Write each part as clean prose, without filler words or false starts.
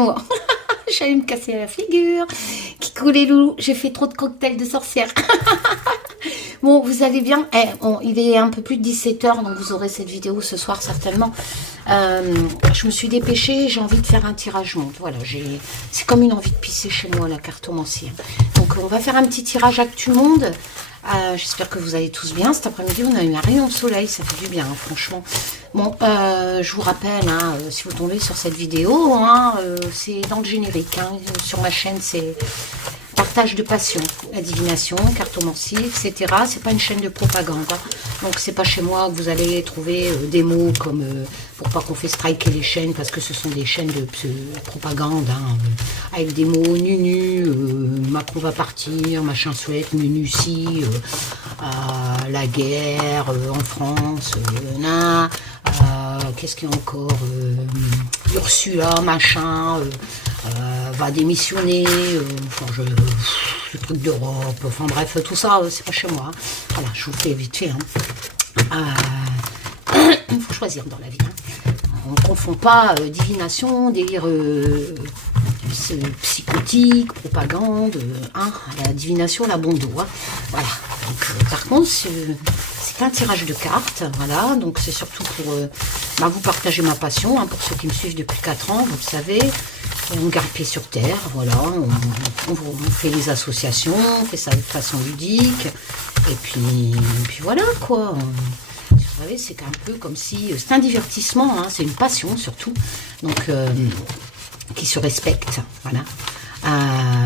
excusez-moi. J'allais me casser la figure. Kikou les loulous, j'ai fait trop de cocktails de sorcière. Bon, vous allez bien? Il est un peu plus de 17h, donc vous aurez cette vidéo ce soir certainement. Je me suis dépêchée, j'ai envie de faire un tirage monde. Voilà, c'est comme une envie de pisser chez moi, la cartomancie. Donc on va faire un petit tirage actu monde. J'espère que vous allez tous bien. Cet après-midi, on a eu un rayon de soleil, ça fait du bien, hein, franchement. Bon, je vous rappelle, hein, si vous tombez sur cette vidéo, hein, c'est dans le générique. Hein, sur ma chaîne, c'est partage de passion, la divination, cartomancie, etc. C'est pas une chaîne de propagande. Hein. Donc, c'est pas chez moi que vous allez trouver des mots comme pour pas qu'on fait striker les chaînes, parce que ce sont des chaînes de propagande, hein, avec des mots nunu, Macron va partir, machin souhaite, nunuci, la guerre en France, qu'est-ce qu'il y a encore, Ursula, machin, va démissionner, le truc d'Europe, enfin bref, tout ça, c'est pas chez moi. Hein. Voilà, je vous fais vite fait. Il faut choisir dans la vie. Hein. On ne confond pas divination, délire psychotique, propagande, la divination, la bon dos. Hein. Voilà. Donc, par contre, c'est un tirage de cartes. Voilà. Donc, c'est surtout pour vous partager ma passion. Hein, pour ceux qui me suivent depuis 4 ans, vous le savez. On garde pied sur terre. Voilà. On fait les associations, on fait ça de façon ludique. Et puis voilà, quoi. Vous savez, c'est un peu comme si... C'est un divertissement, hein, c'est une passion surtout, donc qui se respecte, voilà.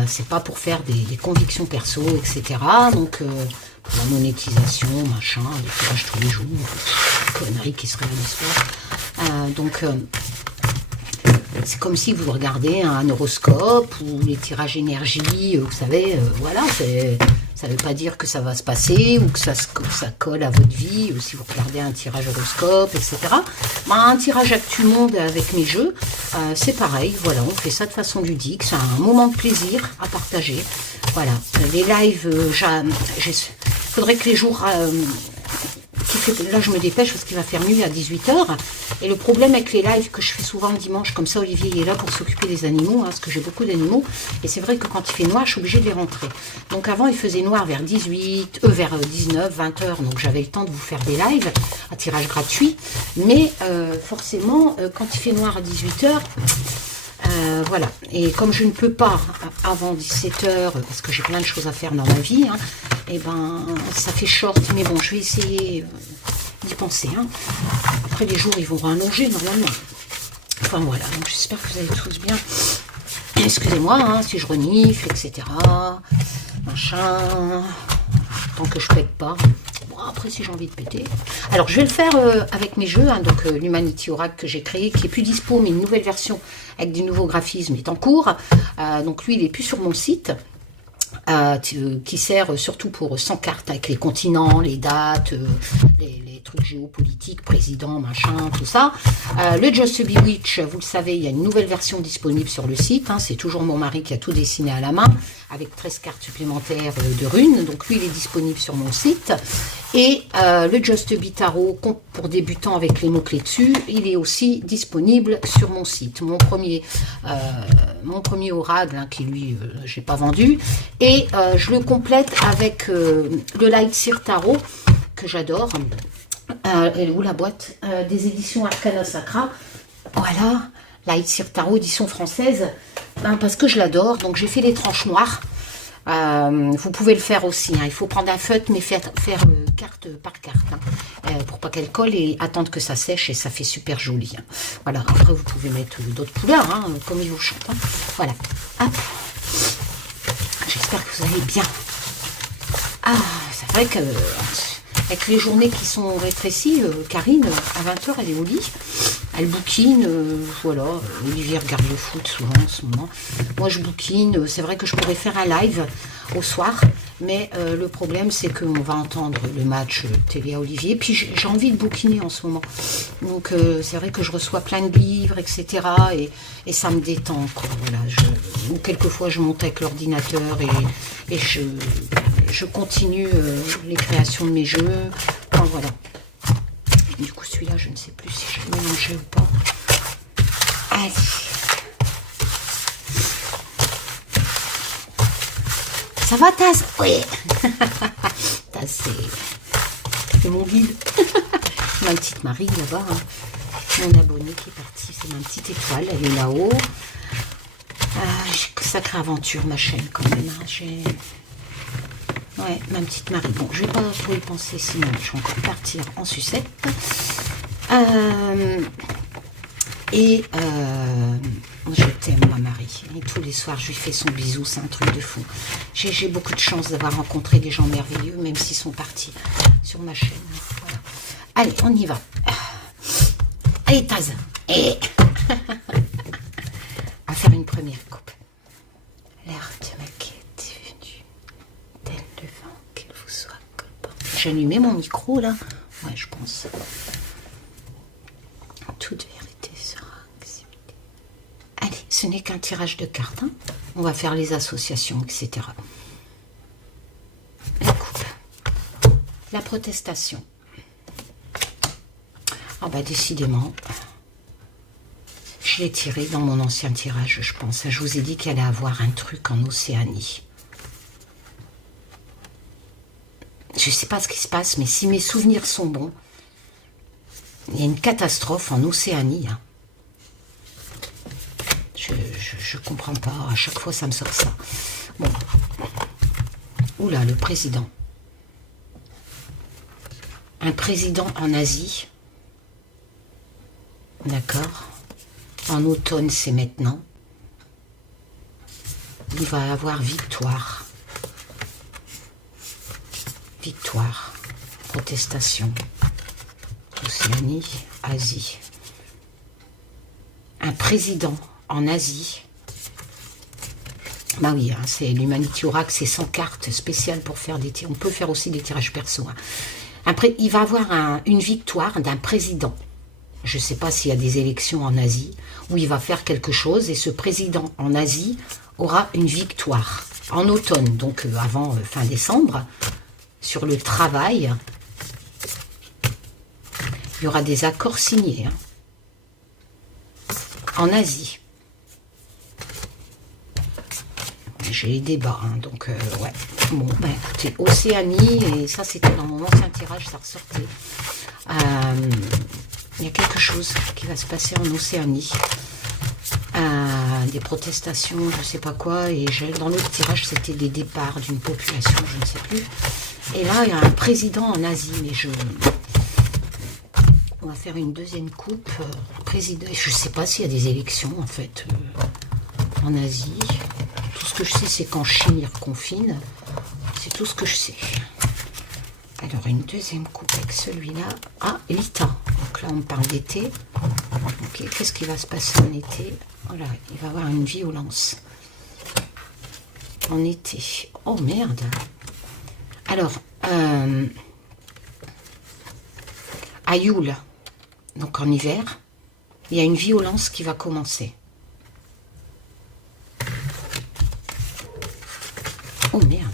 C'est pas pour faire des convictions perso, etc. Donc, pour la monétisation, machin, les tirages tous les jours, conneries qui se réalisent pas. Donc, c'est comme si vous regardez un horoscope ou les tirages énergie, vous savez, voilà, ça ne veut pas dire que ça va se passer ou que ça colle à votre vie, si vous regardez un tirage horoscope, etc. Un tirage actu monde avec mes jeux, c'est pareil, voilà, on fait ça de façon ludique, c'est un moment de plaisir à partager. Voilà, les lives, il faudrait que les jours... Là, je me dépêche parce qu'il va faire nuit à 18h. Et le problème avec les lives que je fais souvent le dimanche, comme ça, Olivier il est là pour s'occuper des animaux, hein, parce que j'ai beaucoup d'animaux. Et c'est vrai que quand il fait noir, je suis obligée de les rentrer. Donc avant, il faisait noir vers 19, 20h. Donc j'avais le temps de vous faire des lives à tirage gratuit. Mais forcément, quand il fait noir à 18h, voilà, et comme je ne peux pas avant 17h, parce que j'ai plein de choses à faire dans ma vie, hein, et ben ça fait short, mais bon, je vais essayer d'y penser. Hein. Après, les jours, ils vont rallonger normalement. Enfin voilà, donc j'espère que vous allez tous bien. Excusez-moi hein, si je renifle, etc. Machin, tant que je pète pas. Après, si j'ai envie de péter. Alors, je vais le faire avec mes jeux. Hein, donc, l'Humanity Oracle que j'ai créé, qui est plus dispo, mais une nouvelle version avec des nouveaux graphismes est en cours. Donc, lui, il est plus sur mon site. Qui sert surtout pour 100 cartes avec les continents, les dates, les trucs géopolitiques, président, machin, tout ça. Le Just Bewitch, vous le savez, il y a une nouvelle version disponible sur le site. Hein, c'est toujours mon mari qui a tout dessiné à la main, avec 13 cartes supplémentaires de runes. Donc lui, il est disponible sur mon site. Et le Just Be Tarot, pour débutants avec les mots-clés dessus, il est aussi disponible sur mon site. Mon premier oracle, hein, qui lui, je n'ai pas vendu. Et je le complète avec le Light Seer Tarot, que j'adore. Elle est où la boîte des éditions Arcana Sacra. Voilà, Light Seer Tarot, édition française. Parce que je l'adore. Donc j'ai fait les tranches noires. Vous pouvez le faire aussi. Hein. Il faut prendre un feutre, mais faire carte par carte. Hein, pour pas qu'elle colle et attendre que ça sèche. Et ça fait super joli. Hein. Voilà, après vous pouvez mettre d'autres couleurs, hein, comme il vous chante. Hein. Voilà. Hop. J'espère que vous allez bien. C'est vrai que avec les journées qui sont rétrécies, Karine, à 20h, elle est au lit. Elle bouquine, voilà. Olivier regarde le foot souvent en ce moment. Moi, je bouquine. C'est vrai que je pourrais faire un live au soir. Mais le problème, c'est qu'on va entendre le match télé à Olivier. Puis j'ai envie de bouquiner en ce moment. Donc, c'est vrai que je reçois plein de livres, etc. Et ça me détend, quoi. Voilà, ou quelquefois, je monte avec l'ordinateur et je continue les créations de mes jeux. Enfin, voilà. Du coup, celui-là, je ne sais plus si je l'ai mélangé ou pas. Allez. Ça va, Taz? Oui. Taz, c'est mon guide. Ma petite Marie, là-bas. Hein. Mon abonné qui est parti. C'est ma petite étoile. Elle est là-haut. Sacrée aventure, ma chaîne, quand même. Hein. Ouais, ma petite Marie. Bon, je vais pas trop y penser, sinon je vais encore partir en sucette. Je t'aime, ma Marie. Et tous les soirs, je lui fais son bisou. C'est un truc de fou. J'ai beaucoup de chance d'avoir rencontré des gens merveilleux, même s'ils sont partis sur ma chaîne. Voilà. Allez, on y va. Allez, Taz. Et on va faire une première coupe. L'air de ma quête est venu, tel le vent, qu'il vous soit copain. J'ai allumé mon micro, là. Ouais, je pense. Toute vérité sera acceptée. Allez, ce n'est qu'un tirage de cartes. Hein. On va faire les associations, etc. La coupe. La protestation. Ah bah décidément, je l'ai tiré dans mon ancien tirage, je pense. Je vous ai dit qu'elle allait avoir un truc en Océanie. Je ne sais pas ce qui se passe, mais si mes souvenirs sont bons, il y a une catastrophe en Océanie. Hein. Je comprends pas. À chaque fois, ça me sort ça. Bon. Oula, le président. Un président en Asie. D'accord. En automne, c'est maintenant. Il va avoir victoire. Victoire. Protestation. Océanie, Asie. Un président en Asie. Bah oui, hein, c'est l'Humanity Oracle, c'est 100 cartes spéciales pour faire des tirages. On peut faire aussi des tirages perso. Hein. Après, il va avoir une victoire d'un président. Je ne sais pas s'il y a des élections en Asie où il va faire quelque chose et ce président en Asie aura une victoire en automne, donc avant fin décembre, sur le travail. Il y aura des accords signés hein, en Asie. J'ai les débats, hein, donc ouais. Bon, ben écoutez, Océanie, et ça c'était dans mon ancien tirage, ça ressortait. Il y a quelque chose qui va se passer en Océanie. Des protestations, je ne sais pas quoi. Et dans l'autre tirage, c'était des départs d'une population, je ne sais plus. Et là, il y a un président en Asie. Mais on va faire une deuxième coupe. Président, je ne sais pas s'il y a des élections, en fait, en Asie. Tout ce que je sais, c'est qu'en Chine, ils reconfinent. C'est tout ce que je sais. Alors, une deuxième coupe avec celui-là. Ah, l'ITA. Donc là, on parle d'été. Ok, qu'est-ce qui va se passer en été? Voilà, il va avoir une violence. En été. Oh, merde. Alors, à Yule, donc en hiver, il y a une violence qui va commencer. Oh, merde.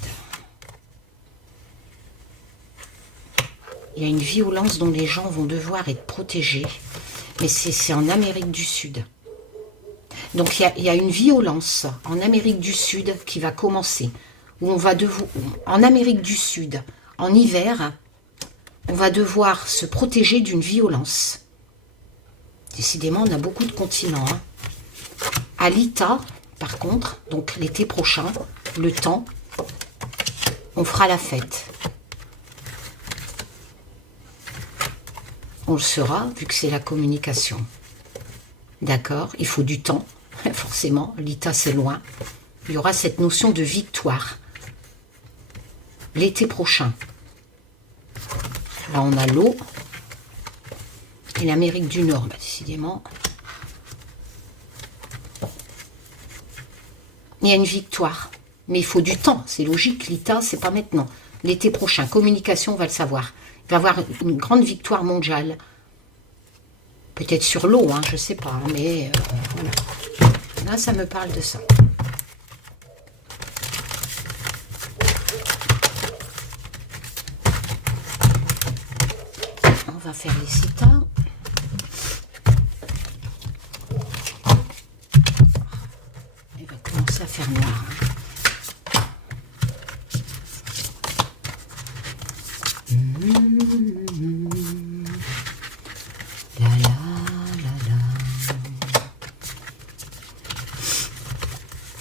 Il y a une violence dont les gens vont devoir être protégés. Mais c'est en Amérique du Sud. Donc il y a une violence en Amérique du Sud qui va commencer. Où on va devoir, en Amérique du Sud, en hiver, on va devoir se protéger d'une violence. Décidément, on a beaucoup de continents. Hein. À l'ITA, par contre, donc l'été prochain, le temps, on fera la fête. On le saura, vu que c'est la communication. D'accord? Il faut du temps, forcément. L'ITA, c'est loin. Il y aura cette notion de victoire. L'été prochain. Là, on a l'eau. Et l'Amérique du Nord, bah, décidément. Il y a une victoire. Mais il faut du temps. C'est logique. L'ITA, c'est pas maintenant. L'été prochain. Communication, on va le savoir. Il va y avoir une grande victoire mondiale. Peut-être sur l'eau, hein, je ne sais pas. Mais voilà. Là, ça me parle de ça. On va faire les citas. Il va commencer à faire noir. Hein. La la la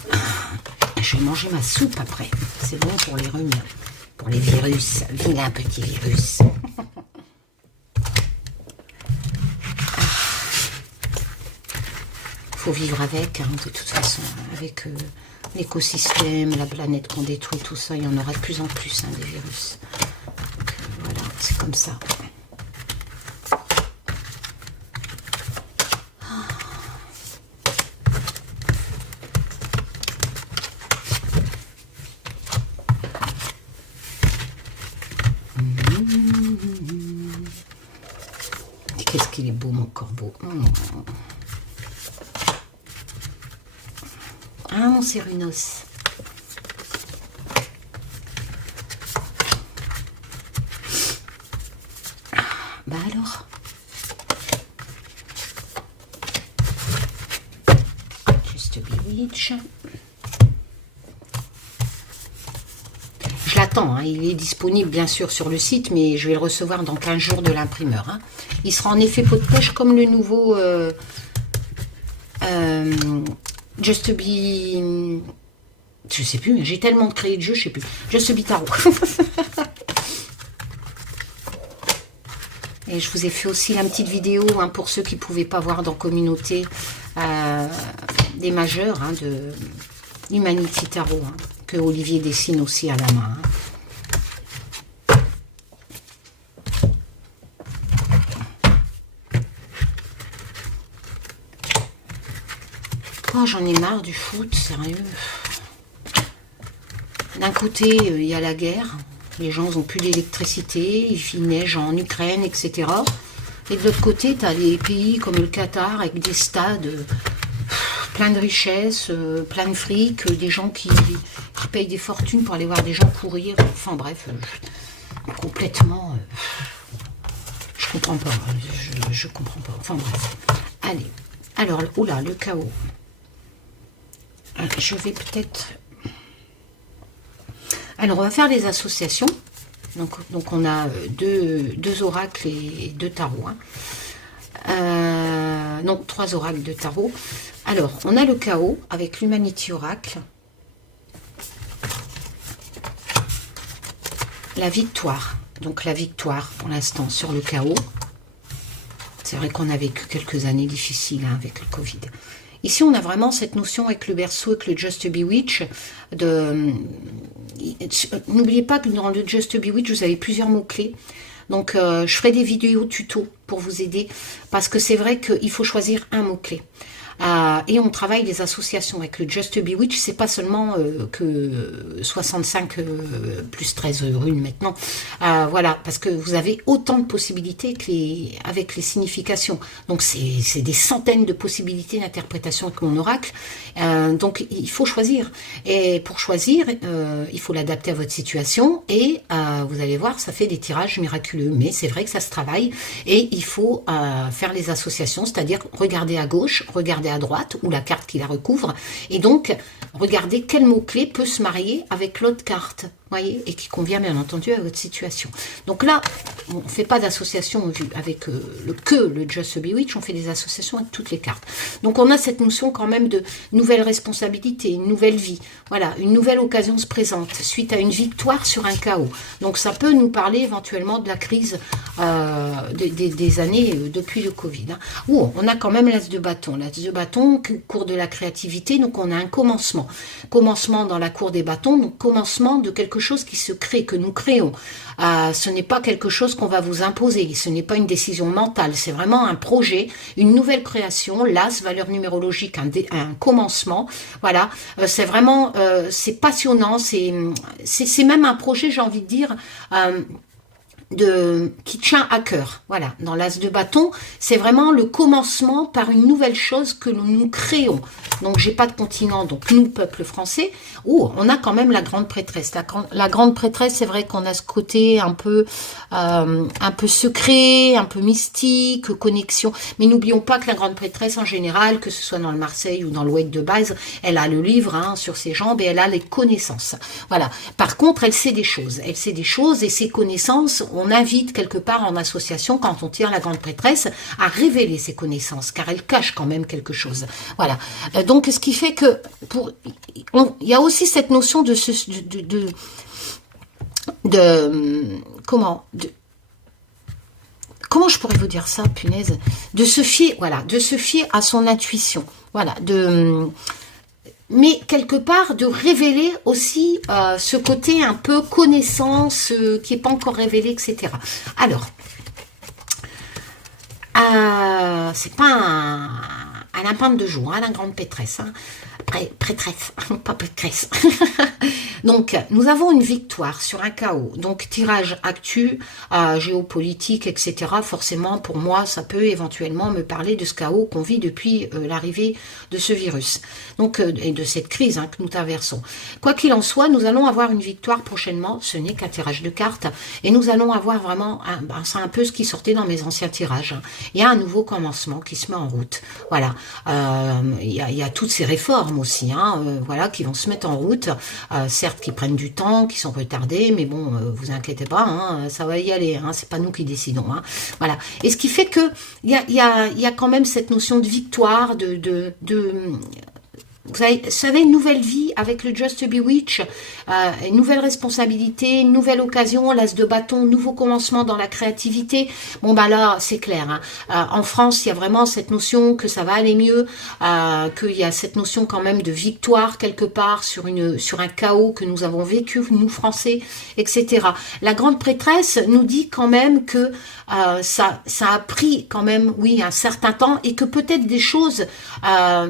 la. Je vais manger ma soupe après. C'est bon pour les rhumes, pour les virus. Vilain petit virus. Faut vivre avec, hein, de toute façon, avec l'écosystème, la planète qu'on détruit, tout ça, il y en aura de plus en plus, hein, des virus. Donc, voilà, c'est comme ça. Qu'est-ce qu'il est beau, mon corbeau. Ah, mon cérunos. Bah alors. Just Bewitch. Je l'attends, hein. Il est disponible bien sûr sur le site, mais je vais le recevoir dans 15 jours de l'imprimeur. Hein. Il sera en effet peau de pêche comme le nouveau Just Be... Je sais plus, j'ai tellement créé de jeux, je sais plus. Just Be Tarot. Et je vous ai fait aussi la petite vidéo, hein, pour ceux qui ne pouvaient pas voir dans Communauté, des majeurs, hein, de Humanity Tarot, hein, que Olivier dessine aussi à la main. Hein. Oh, j'en ai marre du foot, sérieux. D'un côté, il y a la guerre. Les gens n'ont plus d'électricité. Il neige en Ukraine, etc. Et de l'autre côté, tu as des pays comme le Qatar avec des stades plein de richesses, plein de fric, des gens qui payent des fortunes pour aller voir des gens courir. Enfin bref, complètement... je comprends pas. Je comprends pas. Enfin bref. Allez. Alors, oula, le chaos. Je vais peut-être... Alors, on va faire les associations. Donc on a deux oracles et 2 tarots. Hein. Donc, 3 oracles de tarot. Alors, on a le chaos avec l'Humanity Oracle. La victoire. Donc, la victoire, pour l'instant, sur le chaos. C'est vrai qu'on a vécu quelques années difficiles, hein, avec le Covid. Ici, on a vraiment cette notion avec le berceau, avec le Just Bewitch. N'oubliez pas que dans le Just Bewitch, vous avez plusieurs mots-clés. Donc, je ferai des vidéos tuto pour vous aider. Parce que c'est vrai qu'il faut choisir un mot-clé. Et on travaille des associations avec le Just Bewitch. C'est pas seulement que 65 plus 13 runes maintenant. Voilà, parce que vous avez autant de possibilités que avec les significations. Donc c'est des centaines de possibilités d'interprétation avec mon oracle. Donc il faut choisir. Et pour choisir, il faut l'adapter à votre situation. Et vous allez voir, ça fait des tirages miraculeux. Mais c'est vrai que ça se travaille. Et il faut faire les associations, c'est-à-dire regarder à gauche, regarder à droite, ou la carte qui la recouvre, et donc regardez quel mot-clé peut se marier avec l'autre carte, voyez, et qui convient bien entendu à votre situation. Donc là, on ne fait pas d'association avec le Just Bewitch, on fait des associations avec toutes les cartes. Donc on a cette notion quand même de nouvelle responsabilité, une nouvelle vie, voilà, une nouvelle occasion se présente, suite à une victoire sur un chaos. Donc ça peut nous parler éventuellement de la crise des années depuis le Covid. Hein. On a quand même l'as de bâton. L'as de bâton, cours de la créativité, donc on a un commencement. Commencement dans la cour des bâtons, donc commencement de quelque chose qui se crée, que nous créons. Ce n'est pas quelque chose qu'on va vous imposer, ce n'est pas une décision mentale, c'est vraiment un projet, une nouvelle création, l'as, valeur numérologique, un commencement. Voilà, c'est vraiment, c'est passionnant, c'est même un projet, j'ai envie de dire... qui tient à cœur. Voilà, dans l'as de bâton, c'est vraiment le commencement par une nouvelle chose que nous créons. Donc, j'ai pas de continent, donc nous, peuple français, on a quand même la grande prêtresse. La grande prêtresse, c'est vrai qu'on a ce côté un peu secret, un peu mystique, connexion. Mais n'oublions pas que la grande prêtresse, en général, que ce soit dans le Marseille ou dans le Wake de base, elle a le livre, hein, sur ses jambes et elle a les connaissances. Voilà. Par contre, elle sait des choses. Elle sait des choses et ses connaissances on invite quelque part en association, quand on tire la grande prêtresse, à révéler ses connaissances, car elle cache quand même quelque chose. Voilà. Donc, ce qui fait que, il y a aussi cette notion comment je pourrais vous dire ça, punaise, de se fier, voilà, de se fier à son intuition, voilà, mais quelque part de révéler aussi ce côté un peu connaissance qui n'est pas encore révélé, etc. Alors, c'est pas un lapin de jour, hein, la grande prêtresse, hein. Prêtresse, pas prêtresse. Donc, nous avons une victoire sur un chaos. Donc, tirage actu, géopolitique, etc. Forcément, pour moi, ça peut éventuellement me parler de ce chaos qu'on vit depuis l'arrivée de ce virus. Donc, et de cette crise hein, que nous traversons. Quoi qu'il en soit, nous allons avoir une victoire prochainement. Ce n'est qu'un tirage de cartes. Et nous allons avoir vraiment, c'est un peu ce qui sortait dans mes anciens tirages. Hein. Il y a un nouveau commencement qui se met en route. Voilà. Il y a toutes ces réformes aussi, hein, voilà, qui vont se mettre en route, certes qui prennent du temps, qui sont retardés, mais bon, vous inquiétez pas, hein, ça va y aller, hein, c'est pas nous qui décidons, hein, voilà. Et ce qui fait que il y a quand même cette notion de victoire, vous savez, une nouvelle vie avec le Just to Be Witch, une nouvelle responsabilité, une nouvelle occasion, l'as de bâton, nouveau commencement dans la créativité. Bon, bah là, c'est clair. Hein. En France, il y a vraiment cette notion que ça va aller mieux, qu'il y a cette notion quand même de victoire quelque part sur un chaos que nous avons vécu, nous Français, etc. La grande prêtresse nous dit quand même que ça a pris quand même, oui, un certain temps et que peut-être des choses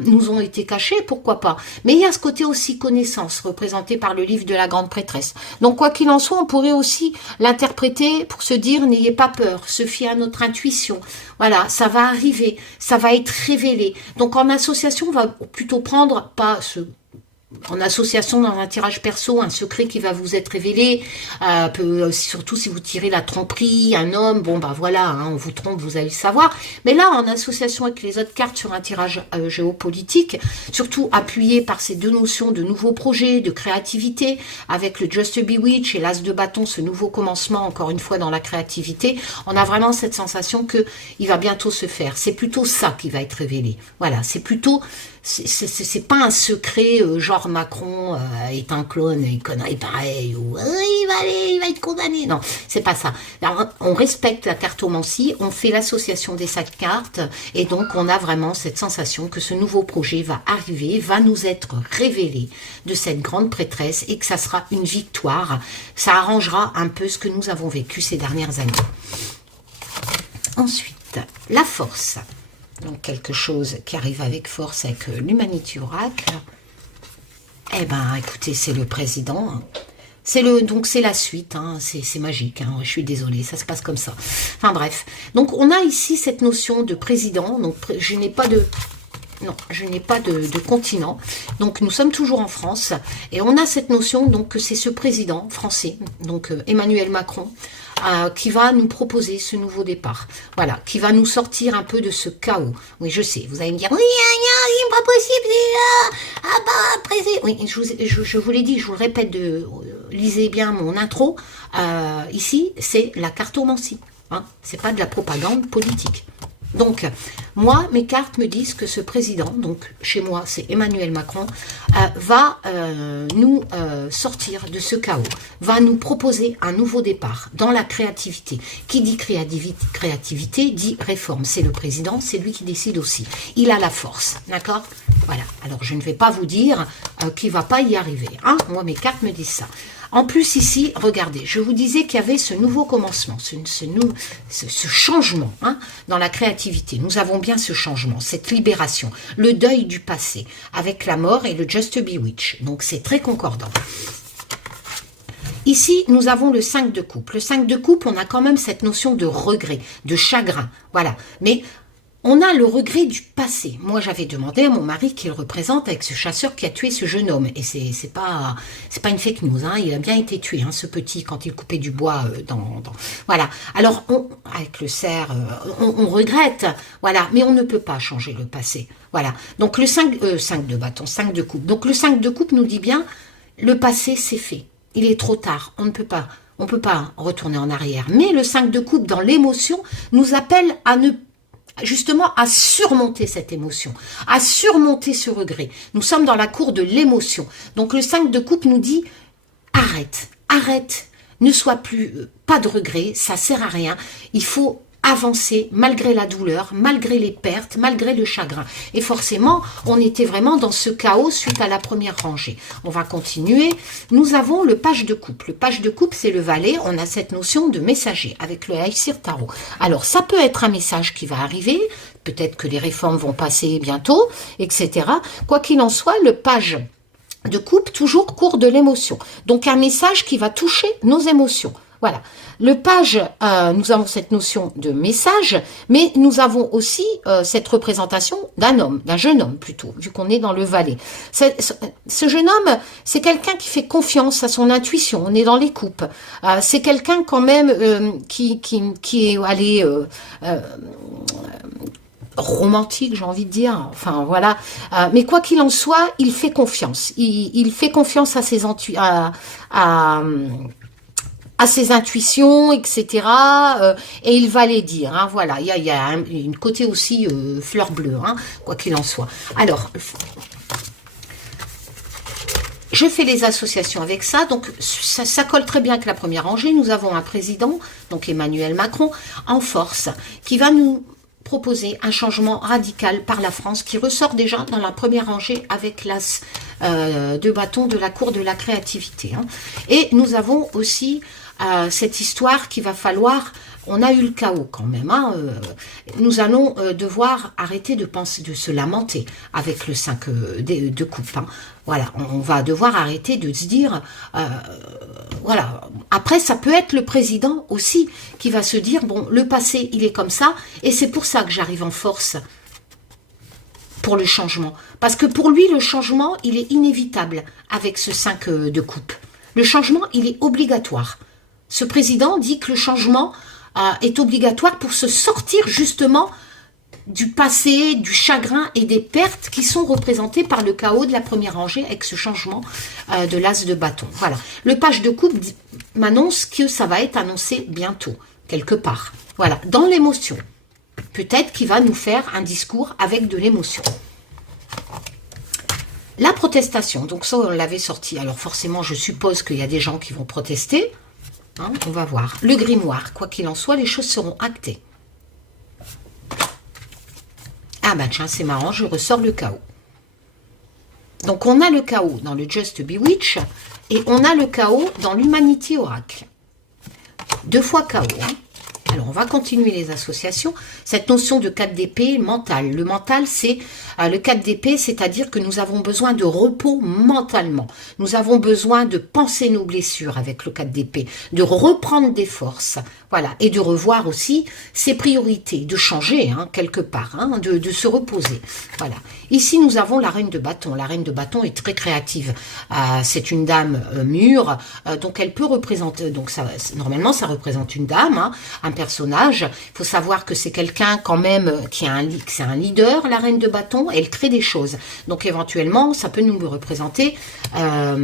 nous ont été cachées, pourquoi pas. Mais il y a ce côté aussi connaissance représenté par le livre de la grande prêtresse. Donc quoi qu'il en soit, on pourrait aussi l'interpréter pour se dire n'ayez pas peur, se fier à notre intuition. Voilà, ça va arriver, ça va être révélé. Donc en association, on va plutôt prendre pas en association dans un tirage perso, un secret qui va vous être révélé, surtout si vous tirez la tromperie, un homme, bon bah voilà, hein, on vous trompe, vous allez le savoir. Mais là, en association avec les autres cartes sur un tirage géopolitique, surtout appuyé par ces deux notions de nouveaux projets, de créativité, avec le Just to Be Witch et l'as de bâton, ce nouveau commencement, encore une fois, dans la créativité, on a vraiment cette sensation que il va bientôt se faire. C'est plutôt ça qui va être révélé. Voilà, c'est plutôt... C'est pas un secret genre Macron est un clone, une connerie pareille, ou il va être condamné. Non, c'est pas ça. Alors, on respecte la cartomancie, on fait l'association des 5 cartes, et donc on a vraiment cette sensation que ce nouveau projet va arriver, va nous être révélé de cette grande prêtresse, et que ça sera une victoire. Ça arrangera un peu ce que nous avons vécu ces dernières années. Ensuite, la force. Donc quelque chose qui arrive avec force avec l'Humanity Oracle. Eh ben, écoutez, c'est le président. Donc c'est la suite, hein, c'est magique. Hein, je suis désolée, ça se passe comme ça. Enfin bref. Donc on a ici cette notion de président. Donc je n'ai pas de... Non, je n'ai pas de continent. Donc, nous sommes toujours en France. Et on a cette notion donc que c'est ce président français, donc Emmanuel Macron, qui va nous proposer ce nouveau départ. Voilà, qui va nous sortir un peu de ce chaos. Oui, je sais, vous allez me dire, oui, c'est pas possible, oui, je vous l'ai dit, je vous le répète, lisez bien mon intro. Ici, c'est la cartomancie. Hein, c'est pas de la propagande politique. Donc, moi, mes cartes me disent que ce président, donc chez moi, c'est Emmanuel Macron, va nous sortir de ce chaos, va nous proposer un nouveau départ dans la créativité. Qui dit créativité dit réforme. C'est le président, c'est lui qui décide aussi. Il a la force, d'accord? Voilà. Alors, je ne vais pas vous dire qu'il ne va pas y arriver. Hein, moi, mes cartes me disent ça. En plus ici, regardez, je vous disais qu'il y avait ce nouveau commencement, ce changement hein, dans la créativité. Nous avons bien ce changement, cette libération, le deuil du passé, avec la mort et le Just to Be Witch. Donc c'est très concordant. Ici, nous avons le 5 de coupe. Le 5 de coupe, on a quand même cette notion de regret, de chagrin. Voilà, mais... on a le regret du passé. Moi, j'avais demandé à mon mari qu'il représente avec ce chasseur qui a tué ce jeune homme. Et c'est pas une fake news. Hein. Il a bien été tué, hein, ce petit, quand il coupait du bois Voilà. Alors, avec le cerf, on regrette. Voilà. Mais on ne peut pas changer le passé. Voilà. Donc, le 5 de bâton, 5 de coupe. Donc, le 5 de coupe nous dit bien, le passé, c'est fait. Il est trop tard. On ne peut pas. on ne peut pas retourner en arrière. Mais le 5 de coupe dans l'émotion nous appelle à ne justement à surmonter cette émotion, à surmonter ce regret. Nous sommes dans la cour de l'émotion. Donc le 5 de coupe nous dit arrête, arrête, ne sois plus, pas de regret, ça sert à rien. Il faut avancer malgré la douleur, malgré les pertes, malgré le chagrin. Et forcément, on était vraiment dans ce chaos suite à la première rangée. On va continuer. Nous avons le page de coupe. Le page de coupe, c'est le valet. On a cette notion de messager avec le Aïssir Tarot. Alors, ça peut être un message qui va arriver. Peut-être que les réformes vont passer bientôt, etc. Quoi qu'il en soit, le page de coupe, toujours court de l'émotion. Donc, un message qui va toucher nos émotions. Voilà. Le page, nous avons cette notion de message, mais nous avons aussi cette représentation d'un homme, d'un jeune homme plutôt, vu qu'on est dans le valet. Ce jeune homme, c'est quelqu'un qui fait confiance à son intuition, on est dans les coupes. C'est quelqu'un quand même qui est allé... romantique, j'ai envie de dire, enfin voilà, mais quoi qu'il en soit, il fait confiance, il fait confiance à ses ses intuitions, etc. Et il va les dire, hein, voilà, il y a une côté aussi fleur bleue, hein, quoi qu'il en soit. Alors, je fais les associations avec ça, donc ça colle très bien avec la première rangée. Nous avons un président, donc Emmanuel Macron, en force, qui va nous proposer un changement radical par la France qui ressort déjà dans la première rangée avec l'as de bâton de la cour de la créativité. Hein. Et nous avons aussi cette histoire qu'il va falloir... On a eu le chaos quand même. Hein, nous allons devoir arrêter de penser, de se lamenter avec le 5 de coupe. Hein. Voilà, on va devoir arrêter de se dire... voilà. Après, ça peut être le président aussi qui va se dire, bon, le passé, il est comme ça, et c'est pour ça que j'arrive en force pour le changement. Parce que pour lui, le changement, il est inévitable avec ce 5 de coupe. Le changement, il est obligatoire. Ce président dit que le changement est obligatoire pour se sortir justement du passé, du chagrin et des pertes qui sont représentées par le chaos de la première rangée avec ce changement de l'as de bâton. Voilà. Le page de coupe m'annonce que ça va être annoncé bientôt, quelque part. Voilà, dans l'émotion. Peut-être qu'il va nous faire un discours avec de l'émotion. La protestation, donc ça on l'avait sorti. Alors forcément, je suppose qu'il y a des gens qui vont protester. Hein, on va voir. Le grimoire, quoi qu'il en soit, les choses seront actées. Ah bah tiens, c'est marrant, je ressors le chaos. Donc on a le chaos dans le Just Bewitch et on a le chaos dans l'Humanity Oracle. 2 fois chaos. Hein. Alors on va continuer les associations. Cette notion de 4 d'épée mental. Le mental, c'est le 4 d'épée, c'est-à-dire que nous avons besoin de repos mentalement. Nous avons besoin de penser nos blessures avec le 4 d'épée, de reprendre des forces. Voilà, et de revoir aussi ses priorités, de changer hein, quelque part, hein, de se reposer. Voilà. Ici, nous avons la reine de bâton. La reine de bâton est très créative. C'est une dame mûre, donc elle peut représenter. Donc ça, normalement, ça représente une dame, hein, un personnage. Il faut savoir que c'est quelqu'un quand même qui a c'est un leader, la reine de bâton. Elle crée des choses. Donc éventuellement, ça peut nous représenter je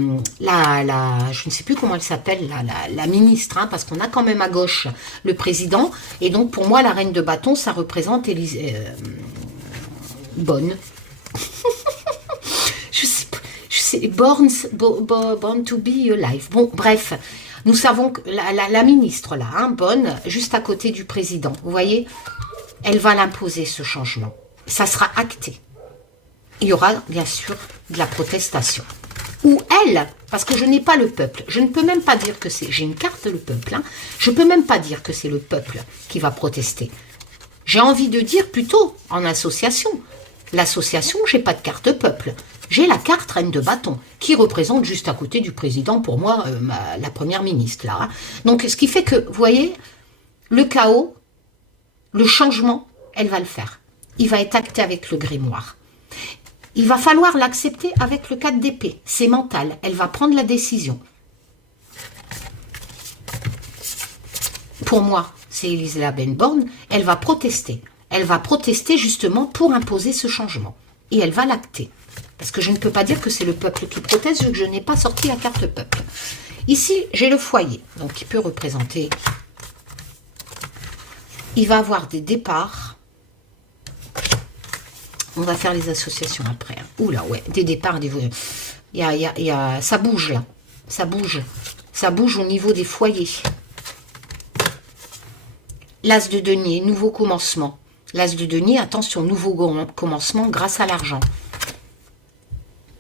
ne sais plus comment elle s'appelle, la ministre, hein, parce qu'on a quand même à gauche le président, et donc pour moi la reine de bâton ça représente Bonne je sais born to be alive. Bon bref, nous savons que la ministre là, hein, Bonne, juste à côté du président, vous voyez, elle va l'imposer ce changement, ça sera acté. Il y aura bien sûr de la protestation. Ou elle, parce que je n'ai pas le peuple. Je ne peux même pas dire que c'est... J'ai une carte, le peuple. Hein. Je ne peux même pas dire que c'est le peuple qui va protester. J'ai envie de dire plutôt en association. L'association, j'ai pas de carte peuple. J'ai la carte reine de bâton, qui représente juste à côté du président, pour moi, la première ministre. Là, hein. Donc, ce qui fait que, vous voyez, le chaos, le changement, elle va le faire. Il va être acté avec le grimoire. Il va falloir l'accepter avec le 4 d'épée. C'est mental. Elle va prendre la décision. Pour moi, c'est Elisabeth Borne. Elle va protester. Elle va protester justement pour imposer ce changement. Et elle va l'acter. Parce que je ne peux pas dire que c'est le peuple qui proteste vu que je n'ai pas sorti la carte peuple. Ici, j'ai le foyer, donc qui peut représenter... Il va avoir des départs. On va faire les associations après. Hein. Oula, ouais, des départs, des... ça bouge là. Ça bouge. Ça bouge au niveau des foyers. L'as de denier, nouveau commencement. L'as de denier, attention, nouveau commencement grâce à l'argent.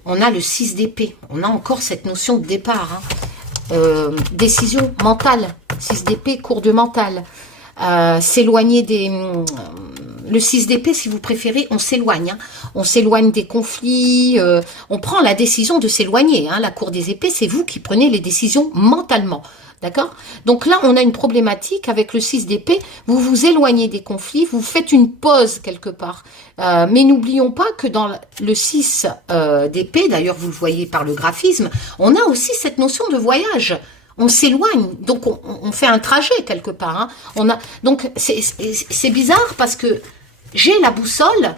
On a le 6 d'épée. On a encore cette notion de départ. Hein. Décision mentale. 6 d'épée, cours de mental. S'éloigner des... le 6 d'épée, si vous préférez, on s'éloigne. Hein. On s'éloigne des conflits. On prend la décision de s'éloigner. Hein. La cour des épées, c'est vous qui prenez les décisions mentalement. D'accord? Donc là, on a une problématique avec le 6 d'épée. Vous vous éloignez des conflits, vous faites une pause quelque part. Mais n'oublions pas que dans le 6 d'épée, d'ailleurs vous le voyez par le graphisme, on a aussi cette notion de voyage. On s'éloigne, donc on fait un trajet quelque part. Hein. Donc c'est bizarre parce que j'ai la boussole,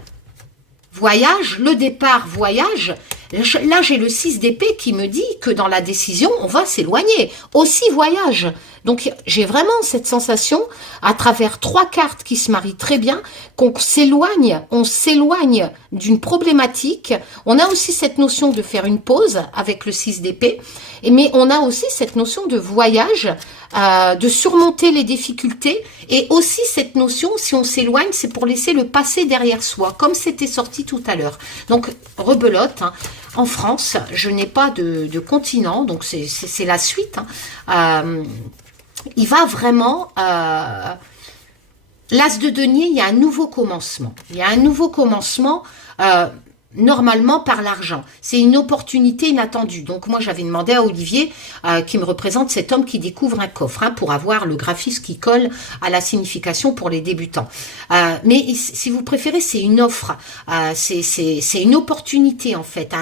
voyage, le départ, voyage. Là, j'ai le 6 d'épée qui me dit que dans la décision, on va s'éloigner. Aussi voyage. Donc, j'ai vraiment cette sensation, à travers 3 cartes qui se marient très bien, qu'on s'éloigne, on s'éloigne d'une problématique. On a aussi cette notion de faire une pause avec le 6 d'épée, mais on a aussi cette notion de voyage, de surmonter les difficultés, et aussi cette notion, si on s'éloigne, c'est pour laisser le passé derrière soi, comme c'était sorti tout à l'heure. Donc, rebelote, hein. En France, je n'ai pas de continent, donc c'est la suite. Hein. Il va vraiment... L'as de denier, il y a un nouveau commencement. Il y a un nouveau commencement... normalement par l'argent. C'est une opportunité inattendue. Donc moi j'avais demandé à Olivier qui me représente cet homme qui découvre un coffre hein, pour avoir le graphisme qui colle à la signification pour les débutants. Mais si vous préférez, c'est une offre. C'est une opportunité en fait.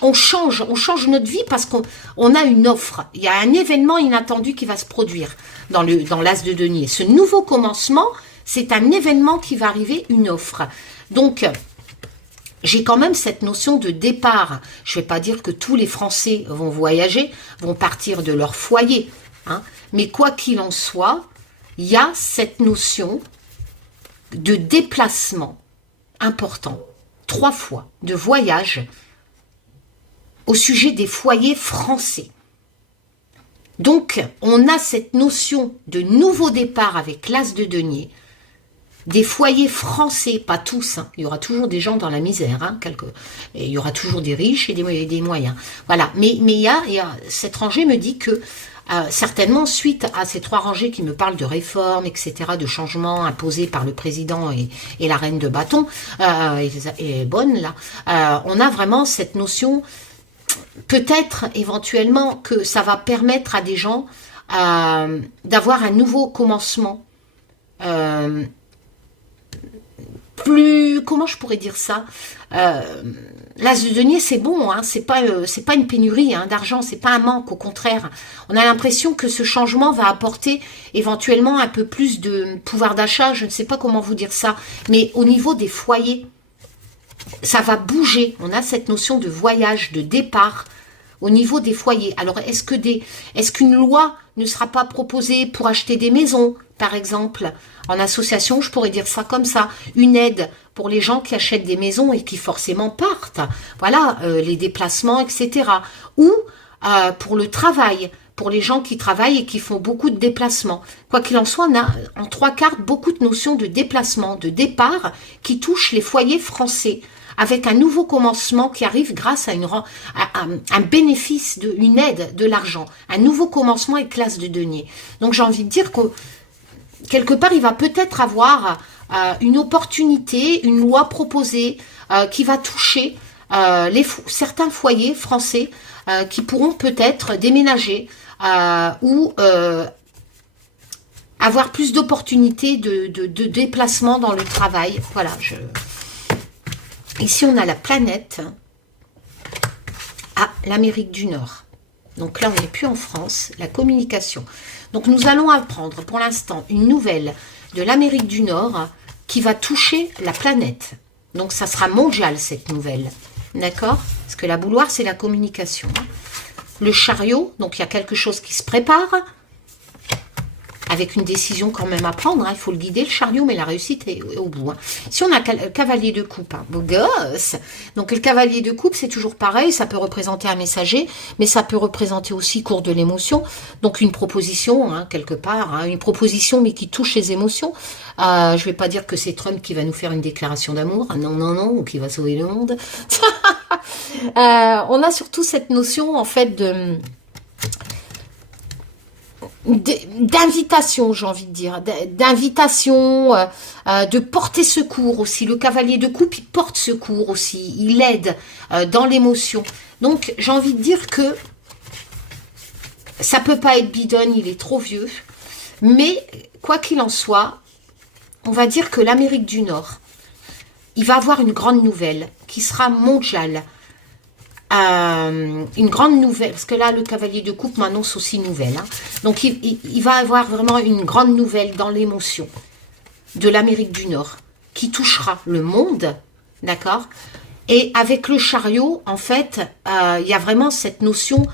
On change notre vie parce qu'on a une offre. Il y a un événement inattendu qui va se produire dans l'as de denier. Ce nouveau commencement, c'est un événement qui va arriver, une offre. Donc, j'ai quand même cette notion de départ. Je ne vais pas dire que tous les Français vont voyager, vont partir de leur foyer. Hein, mais quoi qu'il en soit, il y a cette notion de déplacement important, 3 fois, de voyage au sujet des foyers français. Donc, on a cette notion de nouveau départ avec l'as de denier, des foyers français, pas tous, hein. Il y aura toujours des gens dans la misère, hein, et il y aura toujours des riches et des moyens. Voilà, mais il y a cette rangée me dit que certainement suite à ces 3 rangées qui me parlent de réformes, etc., de changements imposés par le président et la reine de bâton, et bonne là, on a vraiment cette notion, peut-être éventuellement que ça va permettre à des gens d'avoir un nouveau commencement, plus, comment je pourrais dire ça, l'as de denier c'est bon, hein, c'est pas une pénurie hein, d'argent, c'est pas un manque, au contraire. On a l'impression que ce changement va apporter éventuellement un peu plus de pouvoir d'achat, je ne sais pas comment vous dire ça, mais au niveau des foyers, ça va bouger. On a cette notion de voyage, de départ au niveau des foyers. Alors, est-ce qu'une loi ne sera pas proposée pour acheter des maisons, par exemple? En association, je pourrais dire ça comme ça. Une aide pour les gens qui achètent des maisons et qui forcément partent. Voilà, les déplacements, etc. Ou pour le travail, pour les gens qui travaillent et qui font beaucoup de déplacements. Quoi qu'il en soit, on a en 3 cartes beaucoup de notions de déplacement, de départ qui touchent les foyers français, avec un nouveau commencement qui arrive grâce à un bénéfice, une aide, de l'argent. Un nouveau commencement avec l'as de denier. Donc j'ai envie de dire que quelque part, il va peut-être avoir une opportunité, une loi proposée qui va toucher certains foyers français qui pourront peut-être déménager ou avoir plus d'opportunités de déplacement dans le travail. Voilà, ici on a la planète à l'Amérique du Nord. Donc là, on n'est plus en France, la communication. Donc nous allons apprendre pour l'instant une nouvelle de l'Amérique du Nord qui va toucher la planète. Donc ça sera mondial cette nouvelle. D'accord? Parce que la bouilloire, c'est la communication. le chariot, donc il y a quelque chose qui se prépare, avec une décision quand même à prendre, hein, il faut le guider, le chariot, mais la réussite est au bout. Hein. Si on a le cavalier de coupe, hein, beau gosse, donc le cavalier de coupe, c'est toujours pareil, ça peut représenter un messager, mais ça peut représenter aussi cours de l'émotion, donc une proposition, hein, quelque part, hein, une proposition, mais qui touche les émotions. Je vais pas dire que c'est Trump qui va nous faire une déclaration d'amour, non, non, non, ou qui va sauver le monde. On a surtout cette notion, en fait, d'invitation, j'ai envie de dire, d'invitation, de porter secours aussi. Le cavalier de coupe, il porte secours aussi, il aide dans l'émotion. Donc, j'ai envie de dire que ça peut pas être bidon, il est trop vieux. Mais, quoi qu'il en soit, on va dire que l'Amérique du Nord, il va avoir une grande nouvelle qui sera mondiale. Une grande nouvelle, parce que là, le cavalier de coupe m'annonce aussi nouvelle. Hein. Donc, il va avoir vraiment une grande nouvelle dans l'émotion de l'Amérique du Nord qui touchera le monde, d'accord? Et avec le chariot, en fait, il y a vraiment cette notion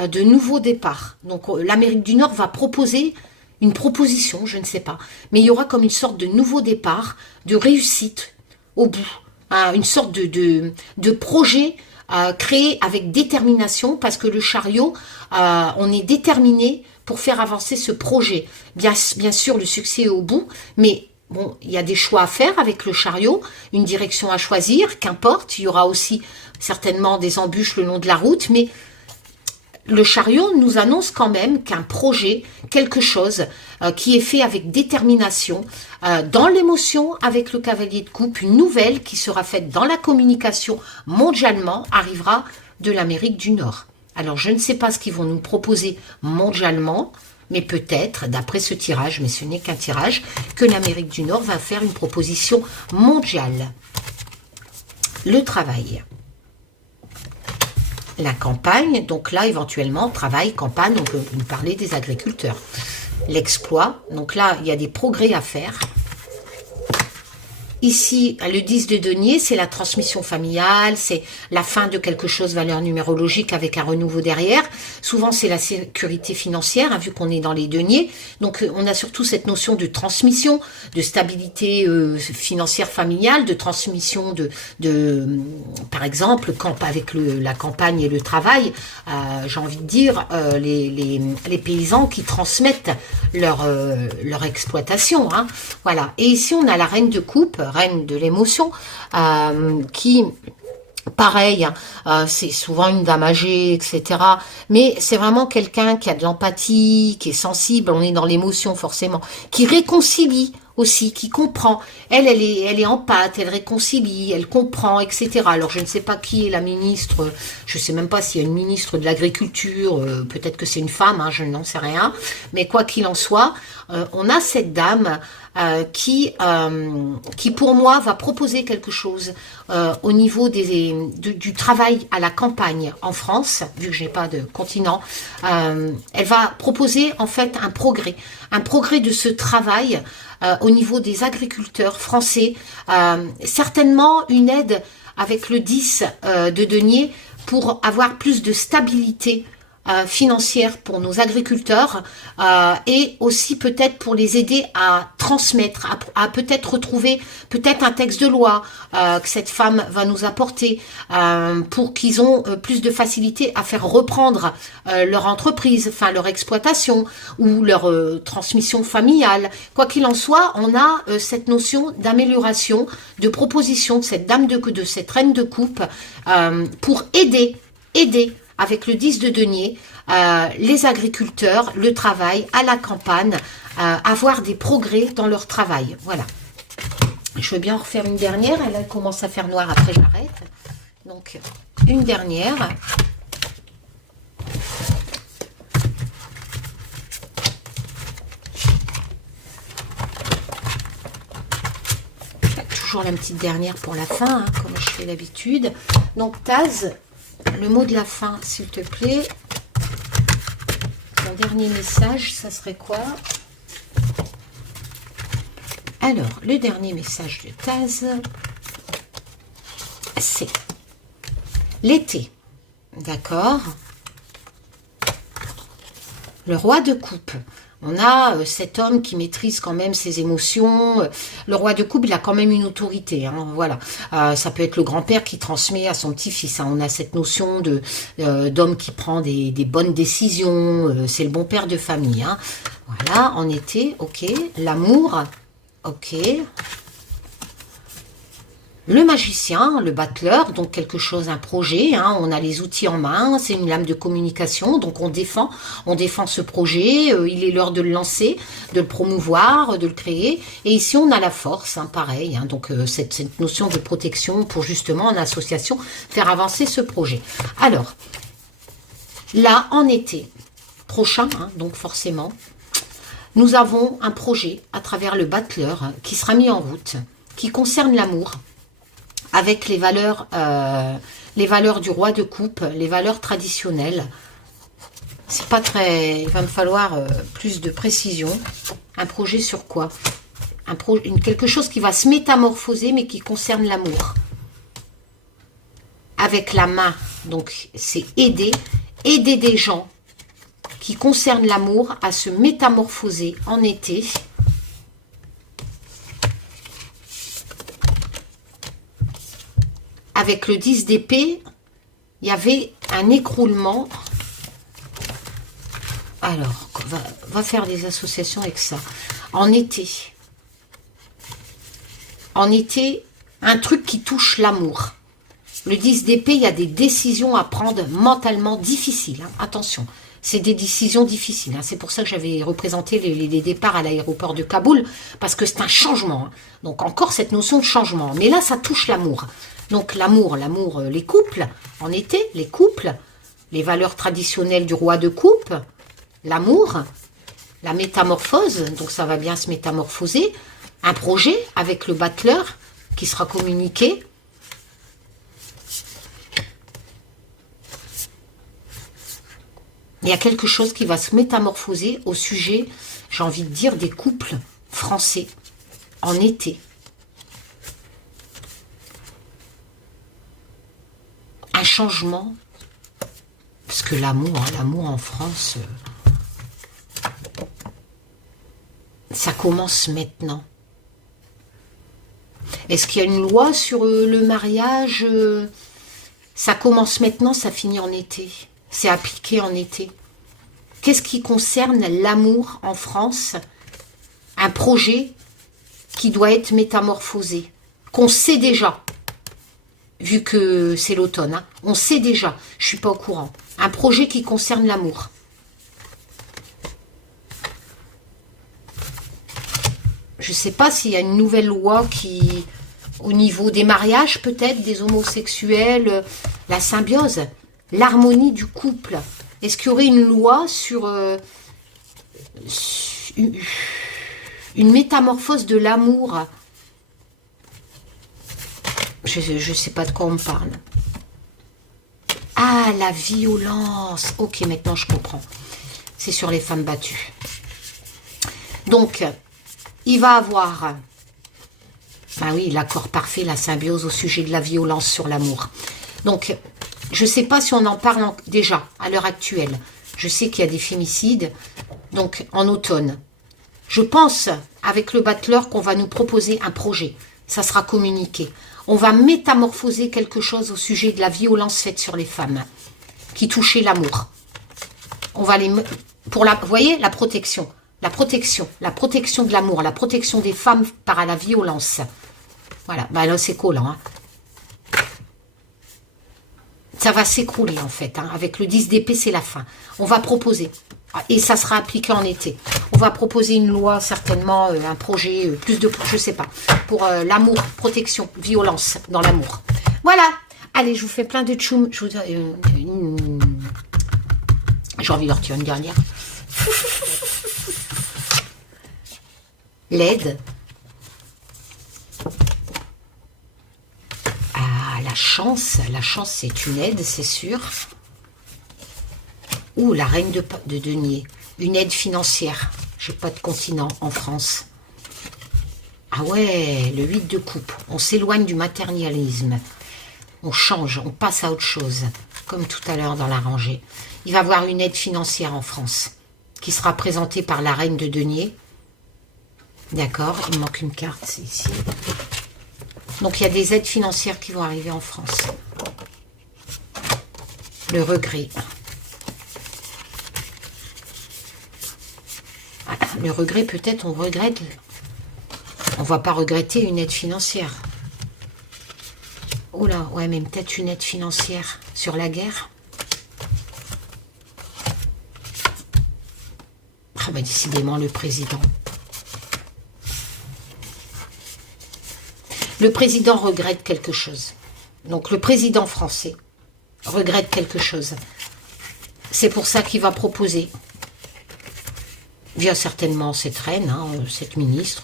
de nouveau départ. Donc, l'Amérique du Nord va proposer une proposition, je ne sais pas, mais il y aura comme une sorte de nouveau départ, de réussite au bout, hein, une sorte de projet créé avec détermination, parce que le chariot, on est déterminé pour faire avancer ce projet. Bien sûr, le succès est au bout, mais bon, il y a des choix à faire avec le chariot, une direction à choisir, qu'importe, il y aura aussi certainement des embûches le long de la route, mais le chariot nous annonce quand même qu'un projet, quelque chose qui est fait avec détermination, dans l'émotion avec le cavalier de coupe, une nouvelle qui sera faite dans la communication mondialement, arrivera de l'Amérique du Nord. Alors je ne sais pas ce qu'ils vont nous proposer mondialement, mais peut-être, d'après ce tirage, mais ce n'est qu'un tirage, que l'Amérique du Nord va faire une proposition mondiale. Le travail. La campagne, donc là, éventuellement, travail, campagne, on peut nous parler des agriculteurs. L'exploit, donc là, il y a des progrès à faire. Ici, le 10 de denier, c'est la transmission familiale, c'est la fin de quelque chose, valeur numérologique avec un renouveau derrière. Souvent, c'est la sécurité financière, hein, vu qu'on est dans les deniers. Donc, on a surtout cette notion de transmission, de stabilité financière familiale, de transmission par exemple, avec la campagne et le travail, j'ai envie de dire, les paysans qui transmettent leur exploitation. Hein. Voilà. Et ici, on a la reine de coupe, reine de l'émotion, qui, pareil, c'est souvent une dame âgée, etc. Mais c'est vraiment quelqu'un qui a de l'empathie, qui est sensible, on est dans l'émotion forcément, qui réconcilie aussi, qui comprend. Elle est en pâte, elle réconcilie, elle comprend, etc. Alors, je ne sais pas qui est la ministre, je ne sais même pas s'il y a une ministre de l'agriculture, peut-être que c'est une femme, hein, je n'en sais rien. Mais quoi qu'il en soit, on a cette dame qui, pour moi, va proposer quelque chose au niveau du travail à la campagne en France, vu que je n'ai pas de continent. Elle va proposer, en fait, un progrès de ce travail au niveau des agriculteurs français, certainement une aide avec le 10 de denier pour avoir plus de stabilité financière pour nos agriculteurs et aussi peut-être pour les aider à transmettre, à peut-être retrouver peut-être un texte de loi que cette femme va nous apporter pour qu'ils ont plus de facilité à faire reprendre leur entreprise, enfin leur exploitation ou leur transmission familiale. Quoi qu'il en soit, on a cette notion d'amélioration, de proposition de cette dame de cette reine de coupe pour aider avec le 10 de denier, les agriculteurs, le travail à la campagne, avoir des progrès dans leur travail. Voilà. Je veux bien en refaire une dernière. Elle commence à faire noir, après j'arrête. Donc, une dernière. Toujours la petite dernière pour la fin, hein, comme je fais d'habitude. Donc, Taz, le mot de la fin, s'il te plaît. Mon dernier message, ça serait quoi? Alors, le dernier message de Taz, c'est l'été. D'accord? Le roi de coupe. On a cet homme qui maîtrise quand même ses émotions. Le roi de coupe, il a quand même une autorité. Hein, voilà. Ça peut être le grand-père qui transmet à son petit-fils. Hein. On a cette notion de d'homme qui prend des bonnes décisions. C'est le bon père de famille. Hein. Voilà, en été, ok. L'amour, ok. Le magicien, le battleur, donc quelque chose, un projet, hein, on a les outils en main, c'est une lame de communication, donc on défend ce projet, il est l'heure de le lancer, de le promouvoir, de le créer, et ici on a la force, hein, pareil, hein, donc cette notion de protection pour justement en association faire avancer ce projet. Alors, là en été prochain, hein, donc forcément, nous avons un projet à travers le battleur hein, qui sera mis en route, qui concerne l'amour, avec les valeurs du roi de coupe, les valeurs traditionnelles. C'est pas très... Il va me falloir plus de précision. Un projet sur quoi? Quelque chose qui va se métamorphoser, mais qui concerne l'amour. Avec la main, donc c'est aider des gens qui concernent l'amour à se métamorphoser en été. Avec le 10 d'épée, il y avait un écroulement. Alors, va faire des associations avec ça. En été, un truc qui touche l'amour. Le 10 d'épée, il y a des décisions à prendre mentalement difficiles. Hein. Attention, c'est des décisions difficiles. Hein. C'est pour ça que j'avais représenté les départs à l'aéroport de Kaboul, parce que c'est un changement. Hein. Donc encore cette notion de changement. Mais là, ça touche l'amour. Donc l'amour, les couples, en été, les couples, les valeurs traditionnelles du roi de coupe, l'amour, la métamorphose, donc ça va bien se métamorphoser, un projet avec le battleur qui sera communiqué. Il y a quelque chose qui va se métamorphoser au sujet, j'ai envie de dire, des couples français en été. Un changement, parce que l'amour en France, ça commence maintenant. Est-ce qu'il y a une loi sur le mariage? Ça commence maintenant, ça finit en été. C'est appliqué en été. Qu'est-ce qui concerne l'amour en France? Un projet qui doit être métamorphosé, qu'on sait déjà. Vu que c'est l'automne, hein. On sait déjà, je ne suis pas au courant. Un projet qui concerne l'amour. Je ne sais pas s'il y a une nouvelle loi qui, au niveau des mariages peut-être, des homosexuels, la symbiose, l'harmonie du couple. Est-ce qu'il y aurait une loi sur une métamorphose de l'amour? Je ne sais pas de quoi on me parle. Ah, la violence. Ok, maintenant je comprends. C'est sur les femmes battues. Donc, il va avoir... Ah oui, l'accord parfait, la symbiose au sujet de la violence sur l'amour. Donc, je ne sais pas si on en parle déjà, à l'heure actuelle. Je sais qu'il y a des fémicides, donc en automne. Je pense, avec le battleur, qu'on va nous proposer un projet. Ça sera communiqué. On va métamorphoser quelque chose au sujet de la violence faite sur les femmes, qui touchait l'amour. On va les... Vous voyez, la protection de l'amour, la protection des femmes par la violence. Voilà, ben là c'est collant. Hein. Ça va s'écrouler en fait. Hein. Avec le 10 d'épée, c'est la fin. On va proposer, et ça sera appliqué en été. On va proposer une loi, certainement, un projet, plus de... Je sais pas, pour l'amour, protection, violence dans l'amour. Voilà. Allez, je vous fais plein de tchoum. Je vous... J'ai envie de retirer une dernière. L'aide. Ah, la chance c'est une aide, c'est sûr. Ouh, la reine de denier, une aide financière. J'ai pas de continent en France. Ah ouais, le 8 de coupe. On s'éloigne du matérialisme. On change, on passe à autre chose. Comme tout à l'heure dans la rangée. Il va y avoir une aide financière en France. qui sera présentée par la reine de denier. D'accord, il manque une carte, c'est ici. Donc il y a des aides financières qui vont arriver en France. Le regret. Le regret, peut-être on regrette. On ne va pas regretter une aide financière. Oh là, ouais, mais peut-être une aide financière sur la guerre. Ah bah décidément le président. Le président regrette quelque chose. Donc le président français regrette quelque chose. C'est pour ça qu'il va proposer, via certainement cette reine, hein, cette ministre,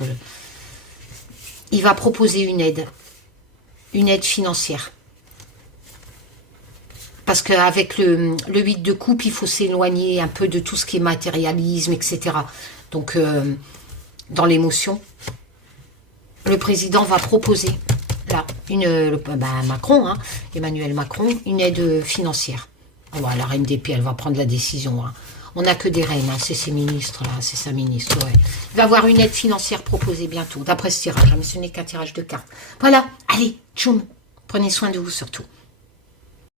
il va proposer une aide financière. Parce qu'avec le 8 de coupe, il faut s'éloigner un peu de tout ce qui est matérialisme, etc. Donc, dans l'émotion, le président va proposer, là, Macron, hein, Emmanuel Macron, une aide financière. Oh, bah, la reine d'épée, elle va prendre la décision. Hein. On n'a que des reines, hein, c'est ses ministres, là, c'est sa ministre. Ouais. Il va avoir une aide financière proposée bientôt, d'après ce tirage. Hein, mais ce n'est qu'un tirage de cartes. Voilà, allez, tchoum, prenez soin de vous surtout.